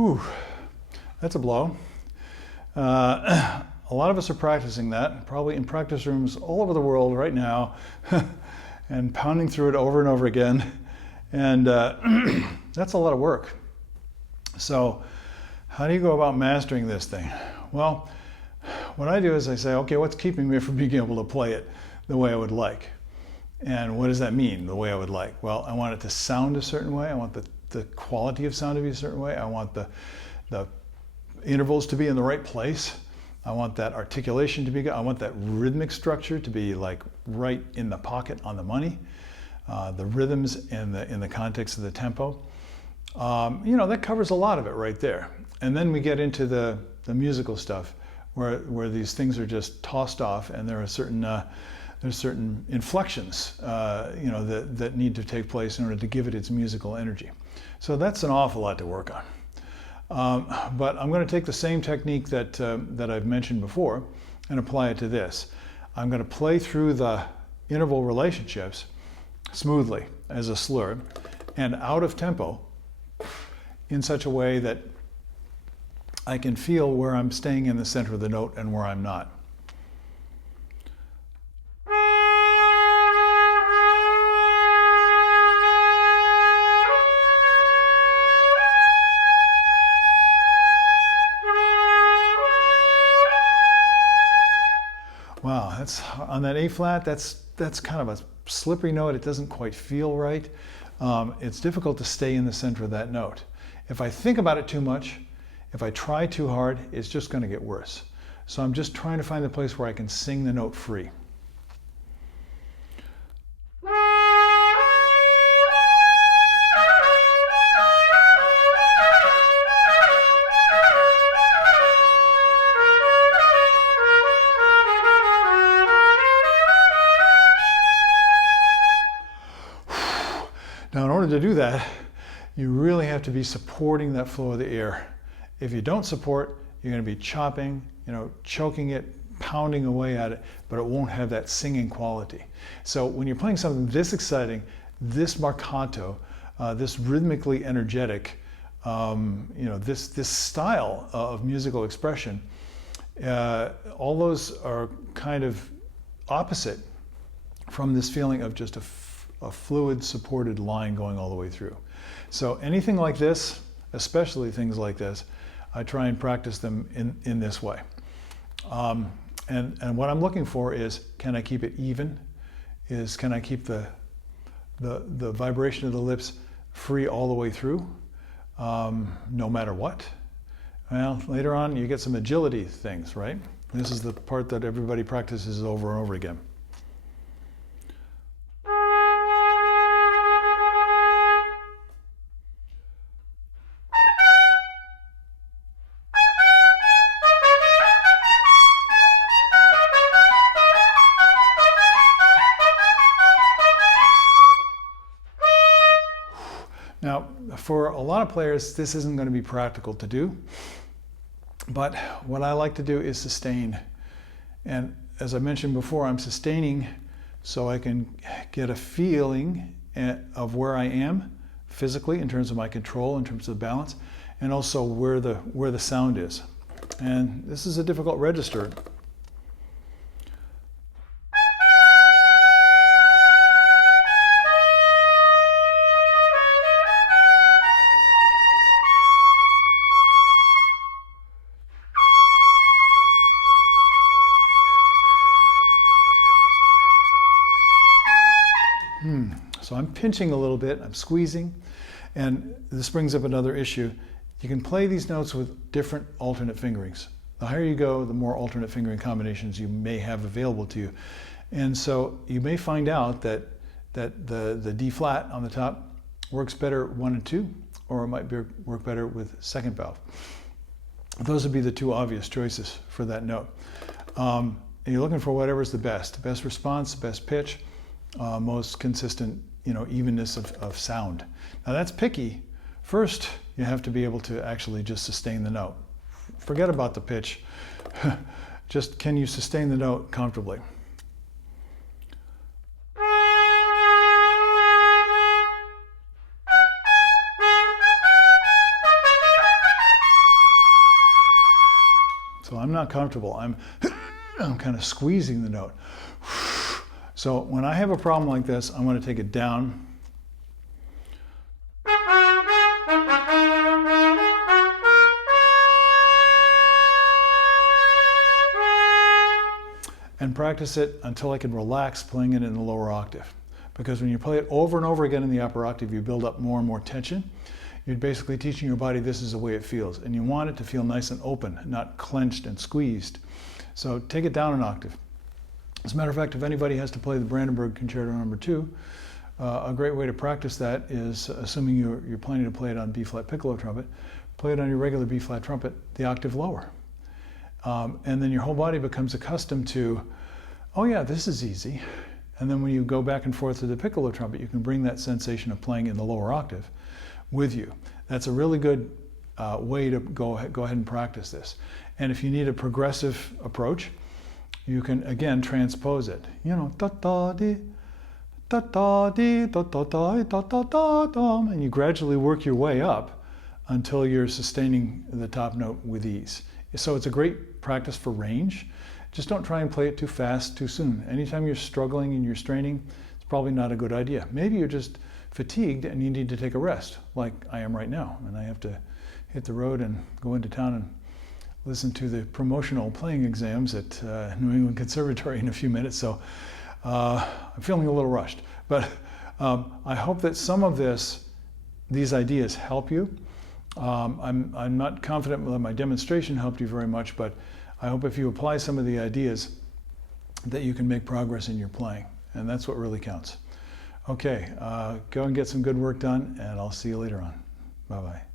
Whew, that's a blow. A lot of us are practicing that, probably in practice rooms all over the world right now, and pounding through it over and over again. And that's a lot of work. So how do you go about mastering this thing? Well, what I do is I say, okay, what's keeping me from being able to play it the way I would like? And what does that mean, the way I would like? Well, I want it to sound a certain way. I want the quality of sound to be a certain way. I want the intervals to be in the right place. I want that articulation to be good. I want that rhythmic structure to be like right in the pocket on the money. The rhythms in the context of the tempo. You know, that covers a lot of it right there. And then we get into the musical stuff where these things are just tossed off, and there are there's certain inflections, you know, that need to take place in order to give it its musical energy. So that's an awful lot to work on. But I'm going to take the same technique that I've mentioned before and apply it to this. I'm going to play through the interval relationships smoothly as a slur and out of tempo in such a way that I can feel where I'm staying in the center of the note and where I'm not. Wow, that's on that A flat, that's kind of a slippery note. It doesn't quite feel right. It's difficult to stay in the center of that note. If I think about it too much, if I try too hard, it's just going to get worse. So I'm just trying to find the place where I can sing the note free. Now, in order to do that, you really have to be supporting that flow of the air. If you don't support, you're going to be chopping, you know, choking it, pounding away at it, but it won't have that singing quality. So when you're playing something this exciting, this marcato, this rhythmically energetic, you know, this style of musical expression, all those are kind of opposite from this feeling of just a fluid supported line going all the way through. So anything like this, especially things like this, I try and practice them in this way. And what I'm looking for is, can I keep it even? Can I keep the vibration of the lips free all the way through, no matter what? Well, later on you get some agility things, right? This is the part that everybody practices over and over again. Now, for a lot of players, this isn't going to be practical to do, but what I like to do is sustain. And as I mentioned before, I'm sustaining so I can get a feeling of where I am physically in terms of my control, in terms of balance, and also where the sound is. And this is a difficult register. So I'm pinching a little bit, I'm squeezing, and this brings up another issue. You can play these notes with different alternate fingerings. The higher you go, the more alternate fingering combinations you may have available to you. And so you may find out that the D flat on the top works better 1 and 2, or it might work better with second valve. Those would be the two obvious choices for that note. And you're looking for whatever's the best response, best pitch, most consistent, you know, evenness of sound. Now that's picky. First, you have to be able to actually just sustain the note. Forget about the pitch. Just can you sustain the note comfortably? I'm not comfortable. I'm kind of squeezing the note. So when I have a problem like this, I want to take it down. And practice it until I can relax playing it in the lower octave. Because when you play it over and over again in the upper octave, you build up more and more tension. You're basically teaching your body this is the way it feels. And you want it to feel nice and open, not clenched and squeezed. So take it down an octave. As a matter of fact, if anybody has to play the Brandenburg Concerto No. 2, a great way to practice that is, assuming you're planning to play it on B-flat piccolo trumpet, play it on your regular B-flat trumpet, the octave lower. And then your whole body becomes accustomed to, oh yeah, this is easy. And then when you go back and forth to the piccolo trumpet, you can bring that sensation of playing in the lower octave with you. That's a really good way to go ahead and practice this. And if you need a progressive approach, you can again transpose it. You know, da da di, da da di, da da da da da da dum, and you gradually work your way up until you're sustaining the top note with ease. So it's a great practice for range. Just don't try and play it too fast, too soon. Anytime you're struggling and you're straining, it's probably not a good idea. Maybe you're just fatigued and you need to take a rest, like I am right now. And I have to hit the road and go into town and listen to the promotional playing exams at New England Conservatory in a few minutes. So I'm feeling a little rushed. But I hope that some of these ideas help you. I'm not confident that my demonstration helped you very much, but I hope if you apply some of the ideas that you can make progress in your playing, and that's what really counts. Okay, go and get some good work done, and I'll see you later on. Bye-bye.